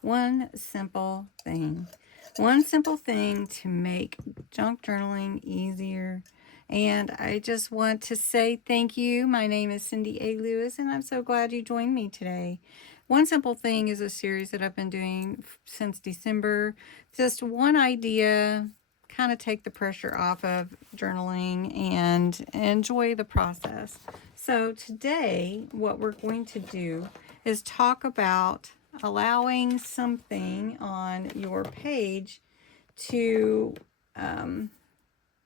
One simple thing. One simple thing to make junk journaling easier. And I just want to say thank you. My name is Cindy A. Lewis, and I'm so glad you joined me today. One Simple Thing is a series that I've been doing since December. Just one idea, kind of take the pressure off of journaling and enjoy the process. So today, what we're going to do is talk about allowing something on your page to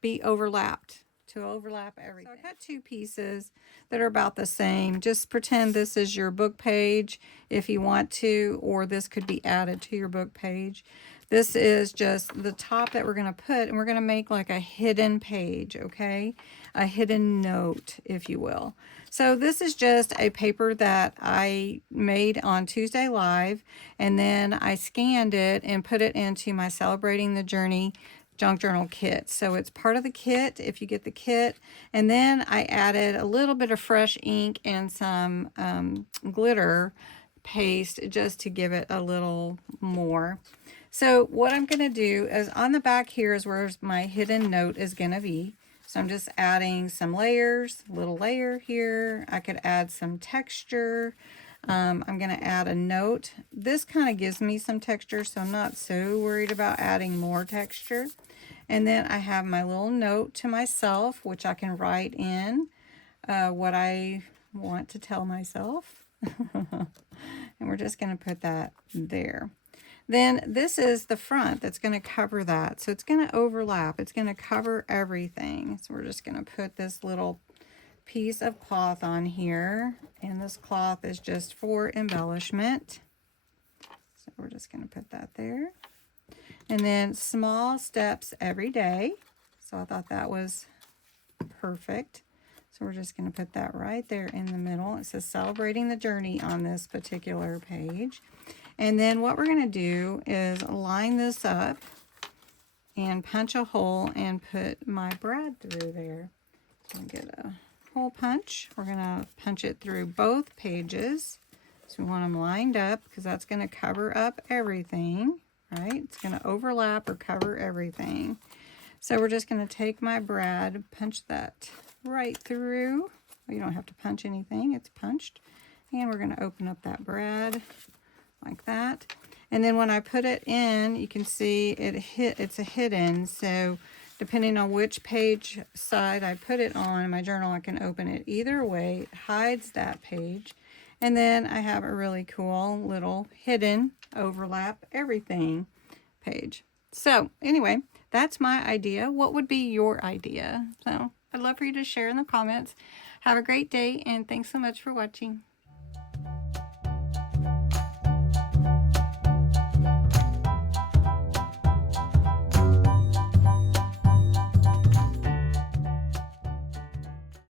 be overlapped, to overlap everything. So I got two pieces that are about the same. Just pretend this is your book page if you want to, or this could be added to your book page. This is just the top that we're going to put, and we're going to make like a hidden page, okay? A hidden note, if you will. So this is just a paper that I made on Tuesday Live, and then I scanned it and put it into my Celebrating the Journey junk journal kit. So it's part of the kit if you get the kit. And then I added a little bit of fresh ink and some glitter paste just to give it a little more. So what I'm going to do is on the back here is where my hidden note is going to be. So I'm just adding some layers, little layer here. I could add some texture. I'm going to add a note. This kind of gives me some texture, so I'm not so worried about adding more texture. And then I have my little note to myself, which I can write in what I want to tell myself. And we're just going to put that there. Then this is the front that's going to cover that. So it's going to overlap. It's going to cover everything. So we're just going to put this little piece of cloth on here. And this cloth is just for embellishment. So we're just going to put that there. And then small steps every day. So I thought that was perfect. So we're just going to put that right there in the middle. It says Celebrating the Journey on this particular page. And then what we're going to do is line this up and punch a hole and put my brad through there. So I'm going to get a hole punch. We're going to punch it through both pages. So we want them lined up because that's going to cover up everything, right? It's going to overlap or cover everything. So we're just going to take my brad, punch that right through. Well, you don't have to punch anything. It's punched. And we're going to open up that brad like that. And then when I put it in, you can see it's a hidden. So depending on which page side I put it on in my journal, I can open it either way. It hides that page. And then I have a really cool little hidden overlap everything page. So anyway, that's my idea. What would be your idea? So I'd love for you to share in the comments. Have a great day, and thanks so much for watching.